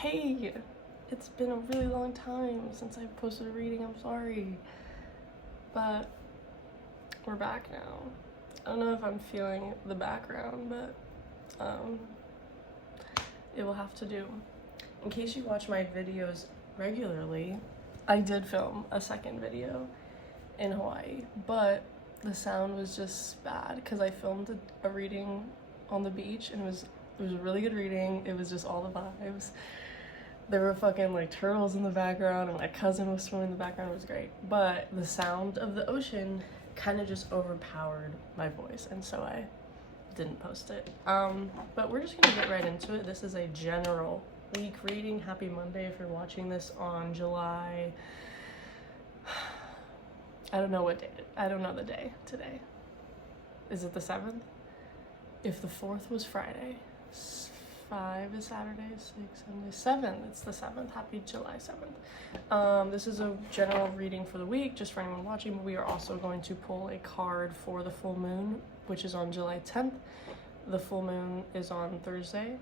Hey, it's been a really long time since I posted a reading. I'm sorry, but we're back now. I don't know if I'm feeling the background, but it will have to do. In case you watch my videos regularly, I did film a second video in Hawaii, but the sound was just bad because I filmed a reading on the beach, and it was a really good reading. It was just all the vibes. There were fucking like turtles in the background, and my cousin was swimming in the background. It was great, but the sound of the ocean kind of just overpowered my voice, and so I didn't post it. But we're just gonna get right into it. This is a general week reading. Happy Monday if you're watching this on July. I don't know what day. I don't know the day today. Is it the 7th? If the 4th was Friday, 5 is Saturday, 6, Sunday, 7. It's the 7th. Happy July 7th. This is a general reading for the week, just for anyone watching, but we are also going to pull a card for the full moon, which is on July 10th. The full moon is on Thursday.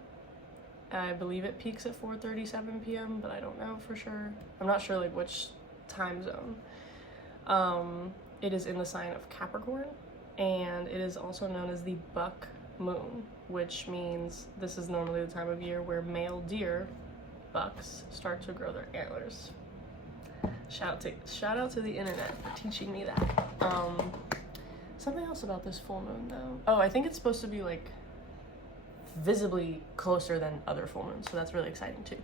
I believe it peaks at 4:37 p.m., but I don't know for sure. I'm not sure like which time zone. It is in the sign of Capricorn, and it is also known as the buck moon, which means this is normally the time of year where male deer, bucks, start to grow their antlers. Shout out to the internet for teaching me that. Something else about this full moon though. Oh, I think it's supposed to be like visibly closer than other full moons, so that's really exciting too.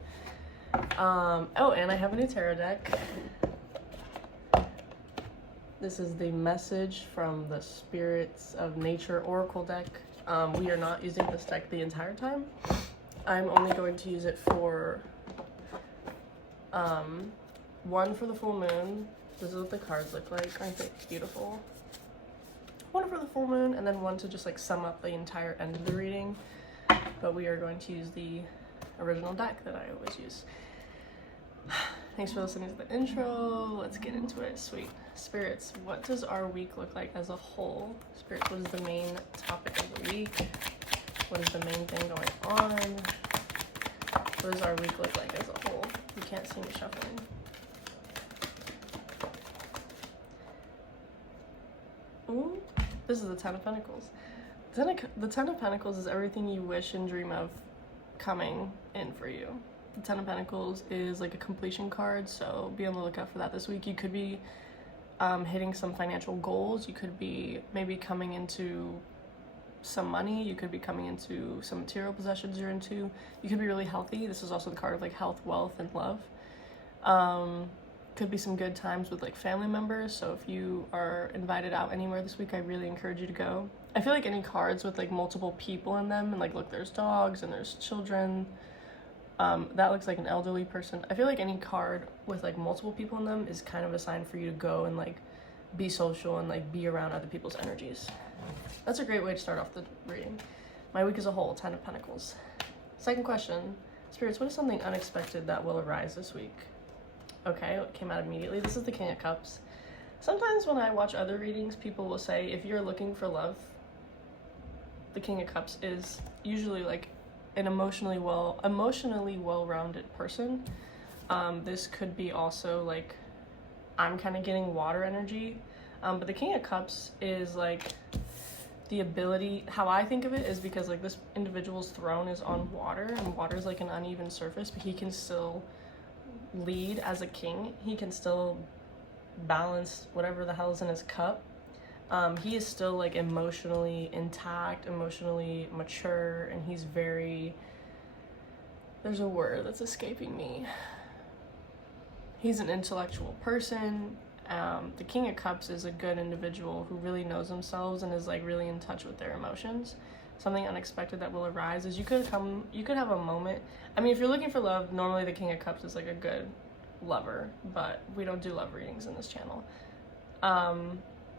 Oh, and I have a new tarot deck. This is the message from the Spirits of Nature Oracle deck. We are not using this deck the entire time. I'm only going to use it for one for the full moon. This is what the cards look like. Aren't they beautiful? One for the full moon, and then one to just like sum up the entire end of the reading. But we are going to use the original deck that I always use. Thanks for listening to the intro. Let's get into it. Sweet. Spirits, what does our week look like as a whole? Spirits, what is the main topic of the week? What is the main thing going on? What does our week look like as a whole? You can't see me shuffling. Ooh, this is the Ten of Pentacles. The Ten of Pentacles is everything you wish and dream of coming in for you. The Ten of Pentacles is like a completion card, so be on the lookout for that this week. You could be hitting some financial goals. You could be maybe coming into some money. You could be coming into some material possessions you're into. You could be really healthy. This is also the card of like health, wealth, and love. Could be some good times with like family members. So if you are invited out anywhere this week, I really encourage you to go. I feel like any cards with like multiple people in them, and like look, there's dogs and there's children. That looks like an elderly person. I feel like any card with like multiple people in them is kind of a sign for you to go and like be social and like be around other people's energies. That's a great way to start off the reading. My week as a whole, 10 of Pentacles. Second question, Spirits, what is something unexpected that will arise this week? Okay, it came out immediately. This is the King of Cups. Sometimes when I watch other readings, people will say if you're looking for love, the King of Cups is usually like an emotionally well-rounded person. This could be also like, I'm kind of getting water energy, but the King of Cups is like the ability, how I think of it is because like this individual's throne is on water, and water is like an uneven surface, but he can still lead as a king. He can still balance whatever the hell's in his cup. He is still like emotionally intact, emotionally mature, and he's very, there's a word that's escaping me. He's an intellectual person. The King of Cups is a good individual who really knows themselves and is like really in touch with their emotions. Something unexpected that will arise is you could have a moment. I mean, if you're looking for love, normally the King of Cups is like a good lover, but we don't do love readings in this channel.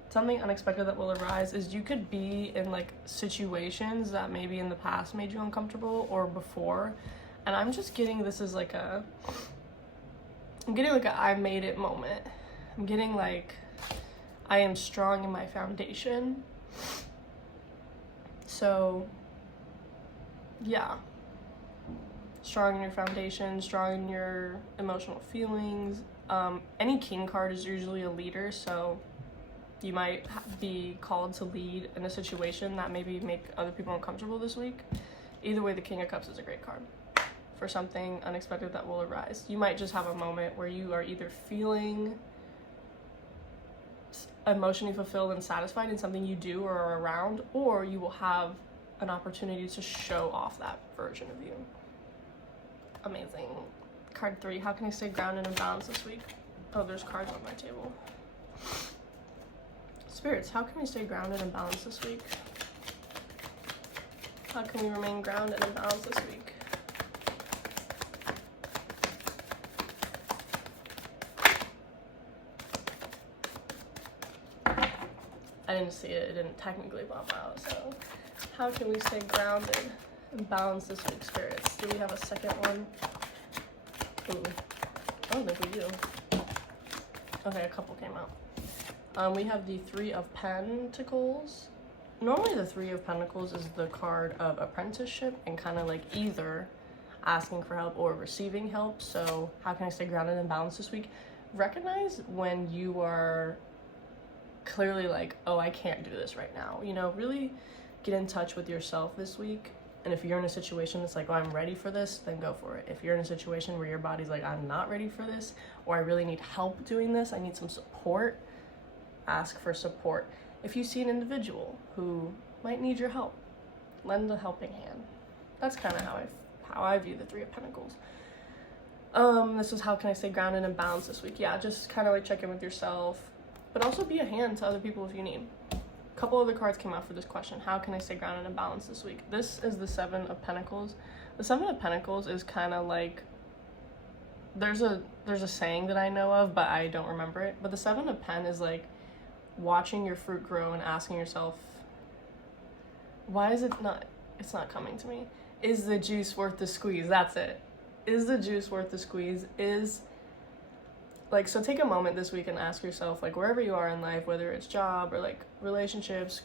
Something unexpected that will arise is you could be in like situations that maybe in the past made you uncomfortable or before, and I'm just getting this is like a I made it moment. I'm getting like I am strong in my foundation. So yeah, strong in your foundation, strong in your emotional feelings. Any king card is usually a leader, so you might be called to lead in a situation that maybe make other people uncomfortable this week. Either way, the King of Cups is a great card for something unexpected that will arise. You might just have a moment where you are either feeling emotionally fulfilled and satisfied in something you do or are around, or you will have an opportunity to show off that version of you. Amazing. Card 3, how can I stay grounded and balanced this week? Oh, there's cards on my table. Spirits, how can we stay grounded and balanced this week? How can we remain grounded and balanced this week? I didn't see it, it didn't technically pop out, so how can we stay grounded and balanced this week, spirits? Do we have a second one? Ooh, I don't think we do. Okay, a couple came out. We have the 3 of Pentacles. Normally the 3 of Pentacles is the card of apprenticeship and kind of like either asking for help or receiving help. So how can I stay grounded and balanced this week? Recognize when you are clearly like, oh, I can't do this right now. You know, really get in touch with yourself this week. And if you're in a situation that's like, oh, I'm ready for this, then go for it. If you're in a situation where your body's like, I'm not ready for this, or I really need help doing this, I need some support, ask for support. If you see an individual who might need your help, lend a helping hand. That's kind of how I view the 3 of Pentacles. This is how can I stay grounded and balanced this week? Yeah, just kind of like check in with yourself, but also be a hand to other people if you need. A couple other cards came out for this question. How can I stay grounded and balanced this week? This is the 7 of Pentacles. The 7 of Pentacles is kind of like, there's a saying that I know of, but I don't remember it. But the 7 of Pen is like watching your fruit grow and asking yourself, why is it's not coming to me. Is the juice worth the squeeze? That's it. Is the juice worth the squeeze? So take a moment this week and ask yourself, like, wherever you are in life, whether it's job or like relationships,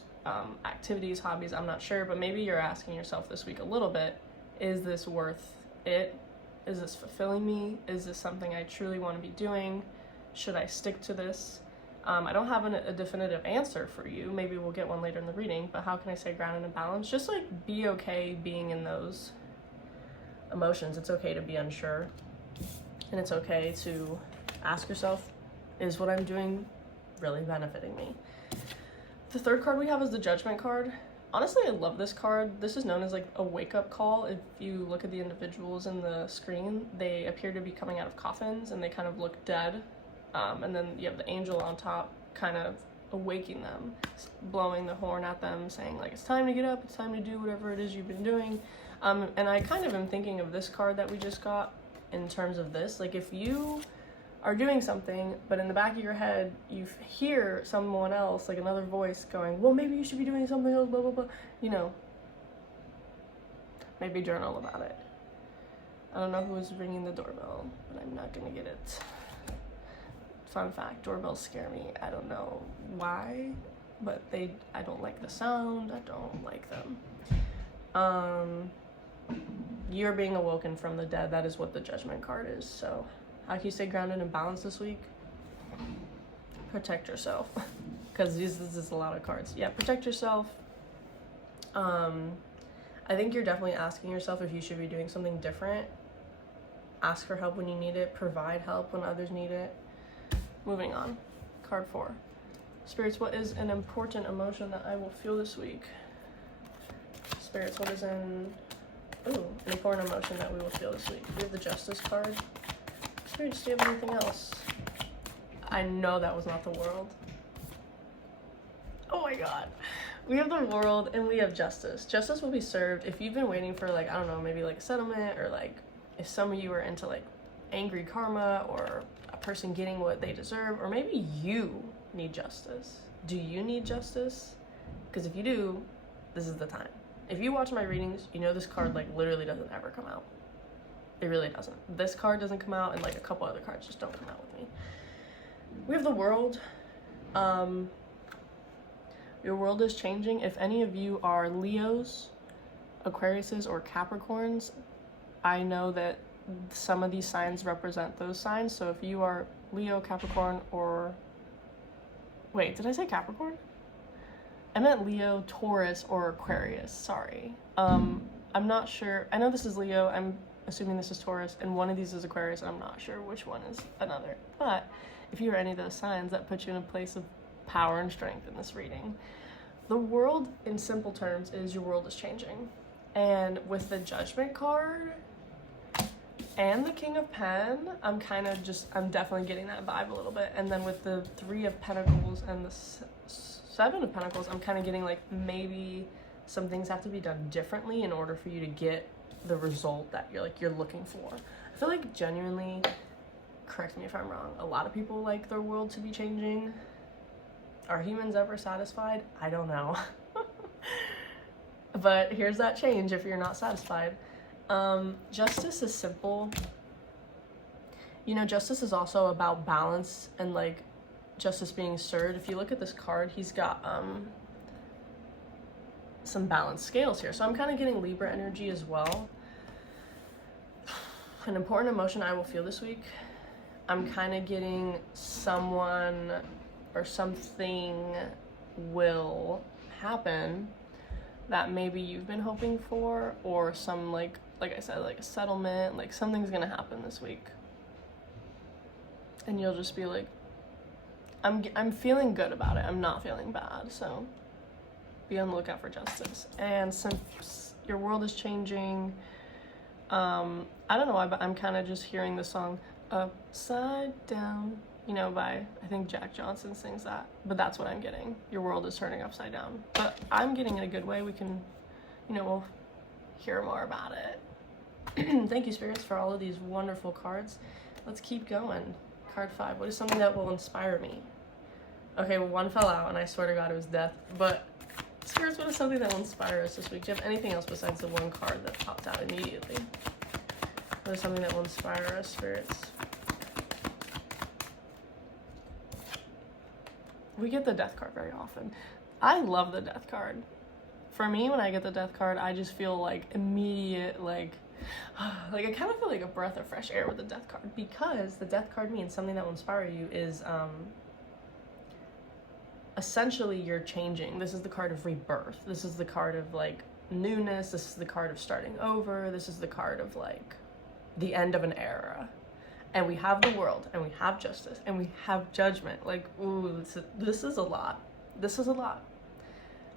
activities, hobbies, I'm not sure, but maybe you're asking yourself this week a little bit, is this worth it? Is this fulfilling me? Is this something I truly want to be doing? Should I stick to this? I don't have a definitive answer for you. Maybe we'll get one later in the reading, but how can I stay grounded and balanced? Just like be okay being in those emotions. It's okay to be unsure, and it's okay to ask yourself, is what I'm doing really benefiting me? The 3rd card we have is the Judgment card. Honestly, I love this card. This is known as like a wake-up call. If you look at the individuals in the screen, they appear to be coming out of coffins and they kind of look dead. And then you have the angel on top kind of awaking them, blowing the horn at them, saying like, it's time to get up, it's time to do whatever it is you've been doing. And I kind of am thinking of this card that we just got in terms of this. Like, if you are doing something, but in the back of your head, you hear someone else, like another voice going, well, maybe you should be doing something else, blah, blah, blah. You know, maybe journal about it. I don't know who is ringing the doorbell, but I'm not gonna get it. Fun fact, doorbells scare me. I don't know why, but I don't like the sound. I don't like them. You're being awoken from the dead. That is what the Judgment card is. So how can you stay grounded and balanced this week? Protect yourself, because this is a lot of cards. Yeah, protect yourself. I think you're definitely asking yourself if you should be doing something different. Ask for help when you need it. Provide help when others need it. Moving on. Card 4. Spirits, what is an important emotion that I will feel this week? Spirits, what is an important emotion that we will feel this week? We have the Justice card. Spirits, do you have anything else? I know that was not the World. Oh my god. We have the World and we have Justice. Justice will be served if you've been waiting for, like, I don't know, maybe like a settlement, or like if some of you are into like angry karma or a person getting what they deserve, or maybe you need justice. Do you need justice? Because if you do, this is the time. If you watch my readings, you know this card like literally doesn't ever come out. It really doesn't. This card doesn't come out, and like a couple other cards just don't come out with me. We have the World. Your world is changing. If any of you are Leos, Aquariuses, or Capricorns, I know that some of these signs represent those signs. So if you are Leo, Capricorn, or wait, did I say Capricorn? I meant Leo, Taurus, or Aquarius. Sorry. I'm not sure. I know this is Leo. I'm assuming this is Taurus, and one of these is Aquarius, and I'm not sure which one is another. But if you're any of those signs, that puts you in a place of power and strength in this reading. The world, in simple terms, is your world is changing. And with the Judgment card and the King of Pen, I'm definitely getting that vibe a little bit. And then with the Three of Pentacles and the Seven of Pentacles, I'm kind of getting like maybe some things have to be done differently in order for you to get the result that you're looking for. I feel like genuinely, correct me if I'm wrong, a lot of people like their world to be changing. Are humans ever satisfied? I don't know. But here's that change if you're not satisfied. Justice is simple. You know, justice is also about balance and like justice being served. If you look at this card, he's got some balanced scales here. So I'm kind of getting Libra energy as well. An important emotion I will feel this week. I'm kind of getting someone or something will happen that maybe you've been hoping for, or some like I said, like a settlement, like something's gonna happen this week. And you'll just be like, I'm feeling good about it. I'm not feeling bad. So be on the lookout for justice. And since your world is changing, I don't know why, but I'm kind of just hearing the song Upside Down, you know, by, I think Jack Johnson sings that, but that's what I'm getting. Your world is turning upside down, but I'm getting it a good way. We can, you know, we'll hear more about it. Thank you, spirits, for all of these wonderful cards. Let's keep going. Card 5, what is something that will inspire me? Okay, well, one fell out, and I swear to God it was death, but spirits, what is something that will inspire us this week? Do you have anything else besides the one card that popped out immediately? What is something that will inspire us, spirits? We get the death card very often. I love the death card. For me, when I get the death card, I just feel like immediate, like I kind of feel like a breath of fresh air with the death card, because the death card means something that will inspire you is essentially you're changing. This is the card of rebirth. This is the card of like newness. This is the card of starting over. This is the card of like the end of an era. And we have the world, and we have justice, and we have judgment. Like, ooh, this is a lot. This is a lot.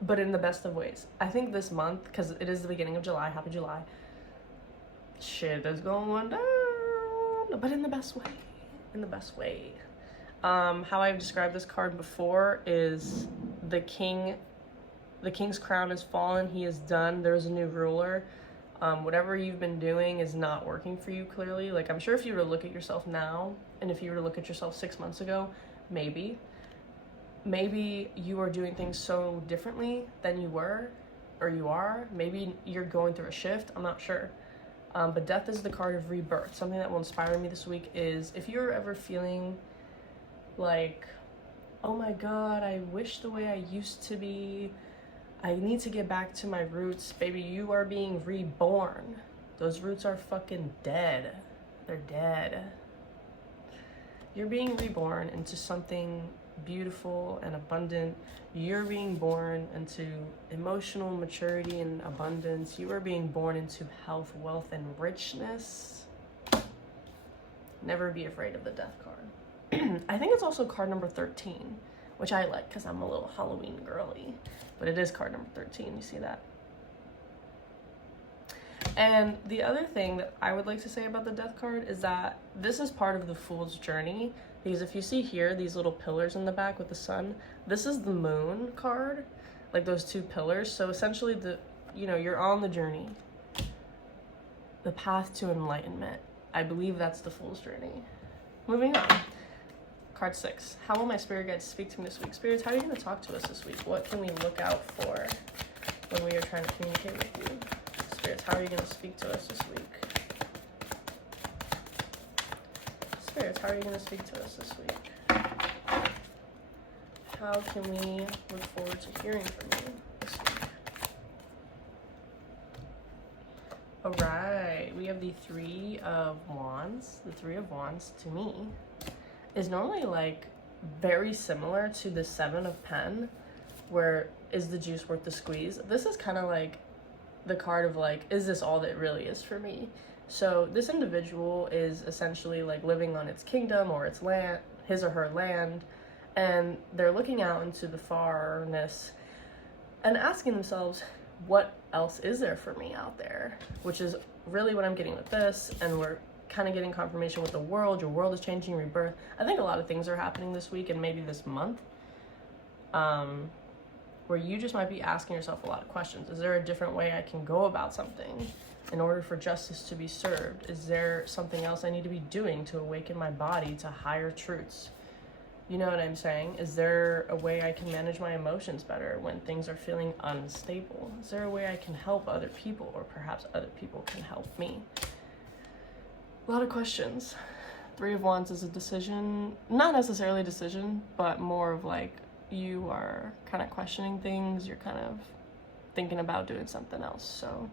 But in the best of ways. I think this month, because it is the beginning of July, happy July, shit is going down. But in the best way. In the best way. How I've described this card before is the king's crown has fallen. He is done. There's a new ruler. Whatever you've been doing is not working for you, clearly. Like, I'm sure if you were to look at yourself now, and if you were to look at yourself 6 months ago, maybe you are doing things so differently than you were, or you are. Maybe you're going through a shift. I'm not sure. But death is the card of rebirth. Something that will inspire me this week is if you're ever feeling like, oh my God, I wish the way I used to be, I need to get back to my roots. Baby, you are being reborn. Those roots are fucking dead. They're dead. You're being reborn into something beautiful and abundant. You're being born into emotional maturity and abundance. You are being born into health, wealth, and richness. Never be afraid of the death card. I think it's also card number 13, which I like because I'm a little Halloween girly. But it is card number 13, you see that? And the other thing that I would like to say about the death card is that this is part of the Fool's journey, because if you see here, these little pillars in the back with the sun, this is the moon card, like those two pillars. So essentially you're on the journey, the path to enlightenment. I believe that's the Fool's journey. Moving on. Card 6. How will my spirit guides speak to me this week? Spirits, how are you going to talk to us this week? What can we look out for when we are trying to communicate with you? Spirits, how are you going to speak to us this week? Spirits, how are you going to speak to us this week? How can we look forward to hearing from you this week? All right. we have the Three of Wands. The Three of Wands, to me, is normally like very similar to the Seven of Pen, where is the juice worth the squeeze? This is kind of like the card of like, is this all that really is for me? So this individual is essentially like living on its kingdom or its land, his or her land, and they're looking out into the farness and asking themselves, what else is there for me out there? Which is really what I'm getting with this, and we're kind of getting confirmation with the world. Your world is changing, rebirth. I think a lot of things are happening this week and maybe this month, where you just might be asking yourself a lot of questions. Is there a different way I can go about something in order for justice to be served? Is there something else I need to be doing to awaken my body to higher truths? You know what I'm saying? Is there a way I can manage my emotions better when things are feeling unstable? Is there a way I can help other people, or perhaps other people can help me? A lot of questions. Three of Wands is a decision, not necessarily a decision, but more of like, you are kind of questioning things, you're kind of thinking about doing something else. So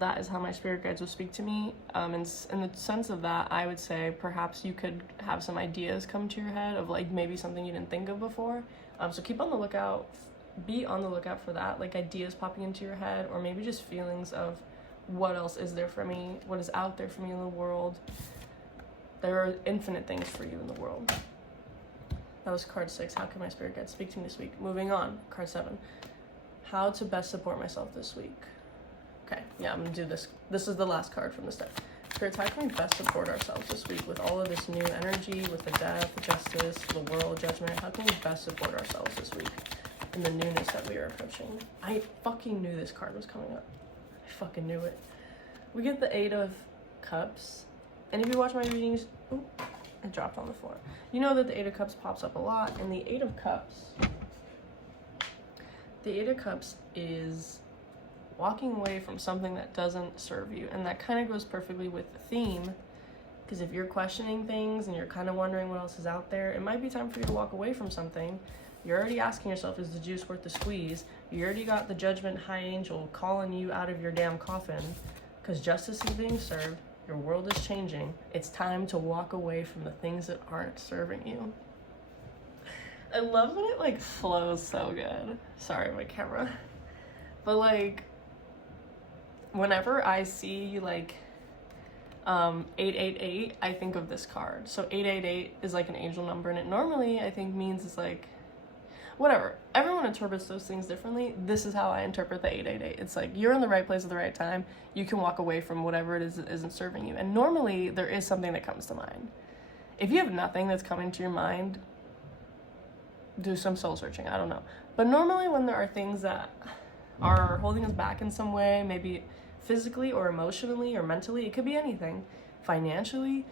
that is how my spirit guides will speak to me. In the sense of that, I would say perhaps you could have some ideas come to your head of like maybe something you didn't think of before. So keep on the lookout, be on the lookout for that, like ideas popping into your head, or maybe just feelings of what else is there for me, what is out there for me in the world. There are infinite things for you in the world. That was card 6. How can my spirit guide speak to me this week? Moving on, card 7. How to best support myself this week. Okay, yeah, I'm gonna do this. This is the last card from this deck. Spirits, how can we best support ourselves this week with all of this new energy, with the death, justice, the world, judgment? How can we best support ourselves this week in the newness that we are approaching? I fucking knew this card was coming up. I fucking knew it. We get the 8 of Cups. And if you watch my readings, ooh, it dropped on the floor. You know that the 8 of Cups pops up a lot, and the 8 of Cups is walking away from something that doesn't serve you. And that kind of goes perfectly with the theme, because if you're questioning things and you're kind of wondering what else is out there, it might be time for you to walk away from something. You're already asking yourself, is the juice worth the squeeze? You already got the judgment high angel calling you out of your damn coffin, because justice is being served. Your world is changing. It's time to walk away from the things that aren't serving you. I love when it like flows so good. Sorry, my camera. But like, whenever I see like 888, I think of this card. So 888 is like an angel number, and it normally I think means it's like, whatever. Everyone interprets those things differently. This is how I interpret the 888. It's like, you're in the right place at the right time. You can walk away from whatever it is that isn't serving you. And normally there is something that comes to mind. If you have nothing that's coming to your mind, do some soul searching. I don't know. But normally when there are things that are holding us back in some way, maybe physically or emotionally or mentally, it could be anything, financially,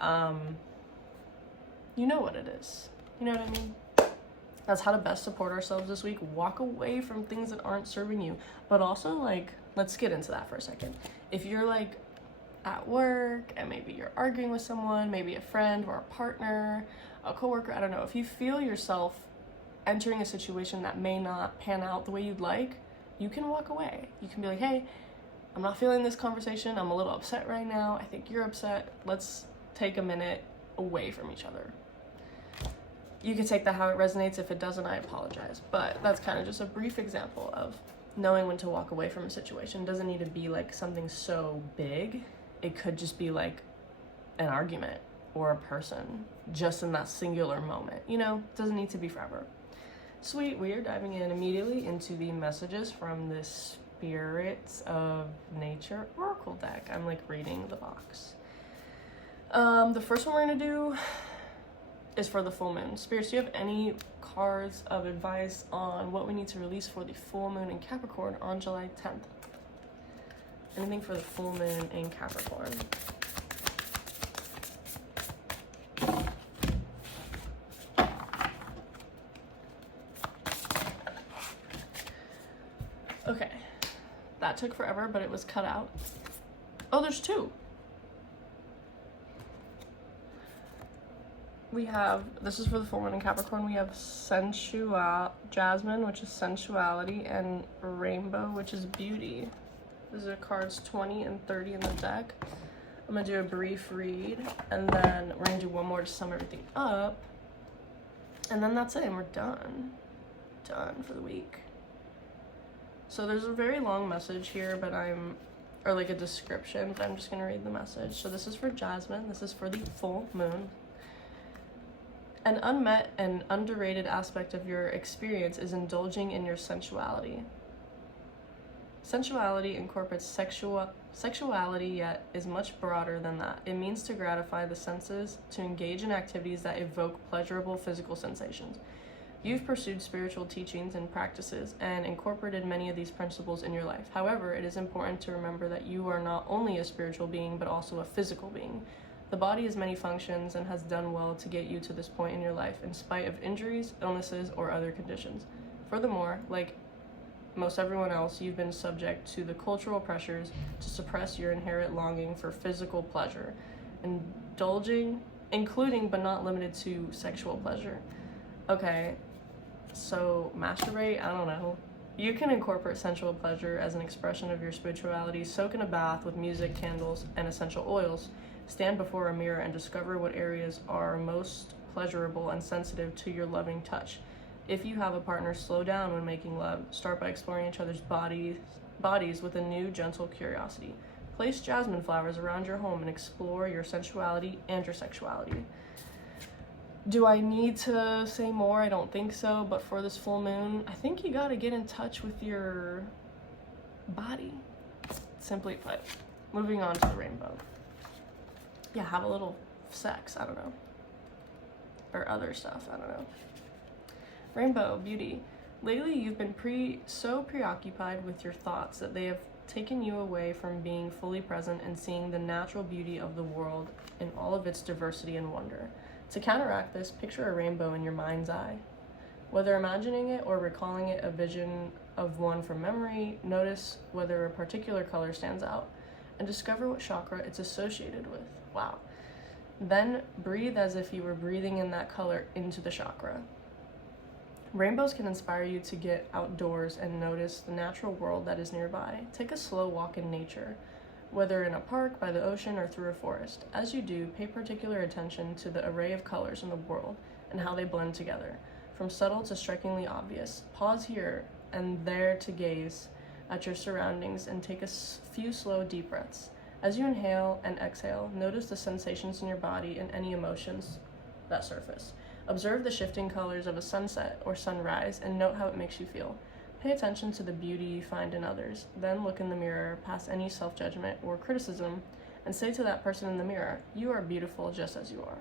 you know what it is. You know what I mean? That's how to best support ourselves this week. Walk away from things that aren't serving you. But also, like, let's get into that for a second. If you're like at work and maybe you're arguing with someone, maybe a friend or a partner, a coworker, I don't know. If you feel yourself entering a situation that may not pan out the way you'd like, you can walk away. You can be like, hey, I'm not feeling this conversation. I'm a little upset right now. I think you're upset. Let's take a minute away from each other. You can take that how it resonates. If it doesn't, I apologize. But that's kind of just a brief example of knowing when to walk away from a situation. It doesn't need to be like something so big. It could just be like an argument or a person just in that singular moment. You know, it doesn't need to be forever. Sweet, we are diving in immediately into the messages from the Spirits of Nature Oracle deck. I'm like reading the box. The first one we're gonna do is for the full moon. Spirits, do you have any cards of advice on what we need to release for the full moon in Capricorn on July 10th? Anything for the full moon in Capricorn? Okay, that took forever, but it was cut out. Oh, there's two. We have, this is for the full moon in Capricorn, we have Jasmine, which is sensuality, and Rainbow, which is beauty. These are cards 20 and 30 in the deck. I'm gonna do a brief read, and then we're gonna do one more to sum everything up. And then that's it, and we're done. Done for the week. So there's a very long message here, or like a description, but I'm just gonna read the message. So this is for Jasmine. This is for the full moon. An unmet and underrated aspect of your experience is indulging in your sensuality. Sensuality incorporates sexuality, yet is much broader than that. It means to gratify the senses, to engage in activities that evoke pleasurable physical sensations. You've pursued spiritual teachings and practices and incorporated many of these principles in your life. However, it is important to remember that you are not only a spiritual being, but also a physical being. The body has many functions and has done well to get you to this point in your life, in spite of injuries, illnesses, or other conditions. Furthermore, like most everyone else, you've been subject to the cultural pressures to suppress your inherent longing for physical pleasure, indulging, including but not limited to sexual pleasure. Okay, so masturbate, I don't know. You can incorporate sensual pleasure as an expression of your spirituality. Soak in a bath with music, candles, and essential oils. Stand before a mirror and discover what areas are most pleasurable and sensitive to your loving touch. If you have a partner, slow down when making love. Start by exploring each other's bodies with a new, gentle curiosity. Place jasmine flowers around your home and explore your sensuality and your sexuality. Do I need to say more? I don't think so, but for this full moon, I think you gotta get in touch with your body, simply put. Moving on to the rainbow. Yeah, have a little sex, I don't know. Or other stuff, I don't know. Rainbow, beauty. Lately, you've been so preoccupied with your thoughts that they have taken you away from being fully present and seeing the natural beauty of the world in all of its diversity and wonder. To counteract this, picture a rainbow in your mind's eye. Whether imagining it or recalling it, a vision of one from memory, notice whether a particular color stands out, and discover what chakra it's associated with. Wow. Then breathe as if you were breathing in that color into the chakra. Rainbows can inspire you to get outdoors and notice the natural world that is nearby. Take a slow walk in nature, whether in a park, by the ocean, or through a forest. As you do, pay particular attention to the array of colors in the world and how they blend together, from subtle to strikingly obvious. Pause here and there to gaze at your surroundings and take a few slow, deep breaths. As you inhale and exhale, notice the sensations in your body and any emotions that surface. Observe the shifting colors of a sunset or sunrise and note how it makes you feel. Pay attention to the beauty you find in others. Then look in the mirror, past any self-judgment or criticism, and say to that person in the mirror, "You are beautiful just as you are."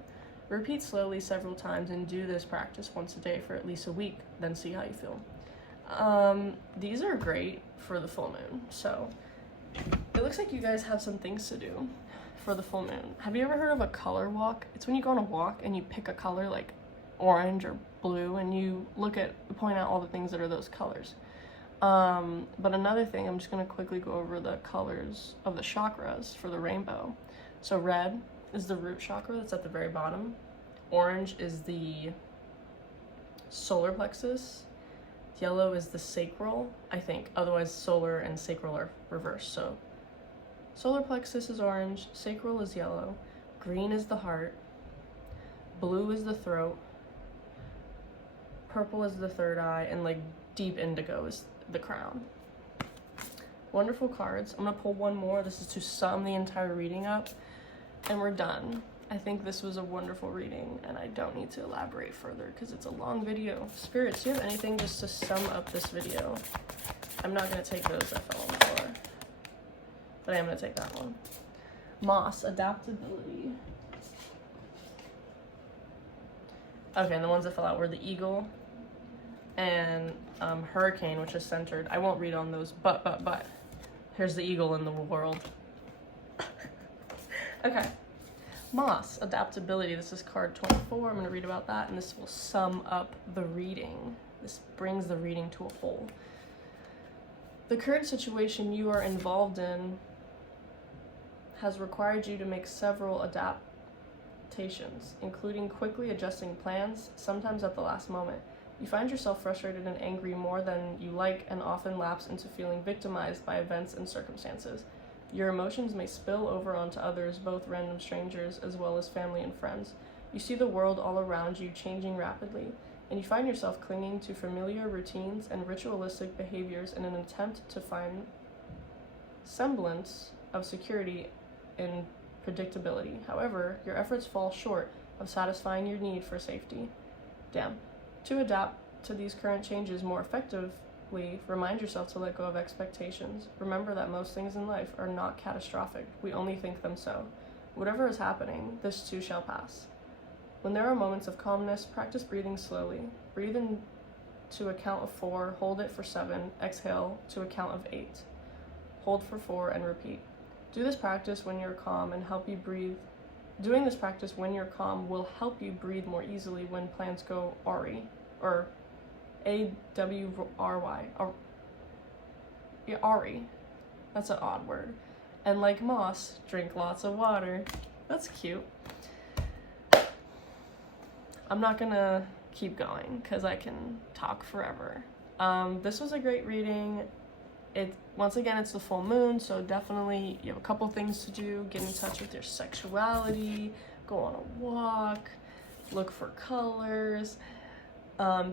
Repeat slowly several times and do this practice once a day for at least a week, then see how you feel. These are great for the full moon, so it looks like you guys have some things to do for the full moon. Have you ever heard of a color walk? It's when you go on a walk and you pick a color like orange or blue and you point out all the things that are those colors. But another thing, I'm just going to quickly go over the colors of the chakras for the rainbow. So red is the root chakra that's at the very bottom. Orange is the solar plexus. Yellow is the sacral, I think. Otherwise, solar and sacral are reversed. So solar plexus is orange, sacral is yellow, green is the heart, blue is the throat, purple is the third eye, and like deep indigo is the crown. Wonderful cards. I'm gonna pull one more. This is to sum the entire reading up, and we're done. I think this was a wonderful reading, and I don't need to elaborate further because it's a long video. Spirits, do you have anything just to sum up this video? I'm not gonna take those that fell on the floor, but I am gonna take that one. Moss, adaptability. Okay, and the ones that fell out were the eagle and hurricane, which is centered. I won't read on those, but here's the eagle in the world. Okay. Moss, adaptability. This is card 24. I'm going to read about that, and this will sum up the reading. This brings the reading to a whole. The current situation you are involved in has required you to make several adaptations, including quickly adjusting plans, sometimes at the last moment. You find yourself frustrated and angry more than you like and often lapse into feeling victimized by events and circumstances. Your emotions may spill over onto others, both random strangers as well as family and friends. You see the world all around you changing rapidly, and you find yourself clinging to familiar routines and ritualistic behaviors in an attempt to find semblance of security and predictability. However, your efforts fall short of satisfying your need for safety. Damn. To adapt to these current changes more effectively, remind yourself to let go of expectations. Remember that most things in life are not catastrophic. We only think them so. Whatever is happening, this too shall pass. When there are moments of calmness, practice breathing slowly. Breathe in to a count of 4, hold it for 7, exhale to a count of 8. Hold for 4 and repeat. Do this practice when you're calm and help you breathe. Doing this practice when you're calm will help you breathe more easily when plans go awry, or A-W-R-Y, awry. That's an odd word. And like moss, drink lots of water. That's cute. I'm not gonna keep going because I can talk forever. This was a great reading. Once again, it's the full moon, so definitely you have a couple things to do. Get in touch with your sexuality, go on a walk, look for colors,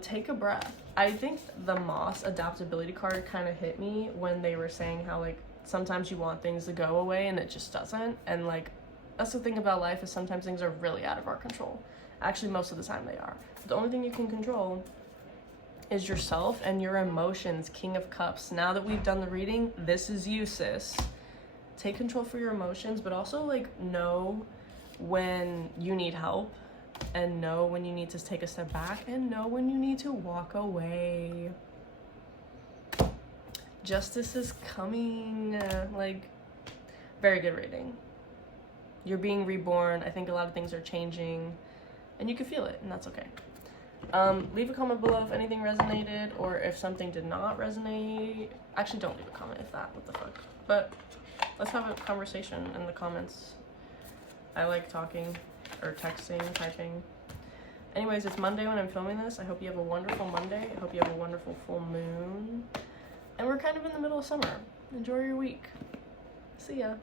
take a breath. I think the Moss adaptability card kind of hit me when they were saying how like sometimes you want things to go away and it just doesn't, and like that's the thing about life is sometimes things are really out of our control. Actually, most of the time they are. But the only thing you can control is yourself and your emotions. King of Cups. Now that we've done the reading, this is you, sis. Take control for your emotions, but also like know when you need help, and know when you need to take a step back, and know when you need to walk away. Justice is coming. Like, very good reading. You're being reborn. I think a lot of things are changing, and you can feel it, and that's okay. Leave a comment below if anything resonated or if something did not resonate. Actually, don't leave a comment if that, what the fuck. But let's have a conversation in the comments. I like talking or texting, typing. Anyways, it's Monday when I'm filming this. I hope you have a wonderful Monday. I hope you have a wonderful full moon. And we're kind of in the middle of summer. Enjoy your week. See ya.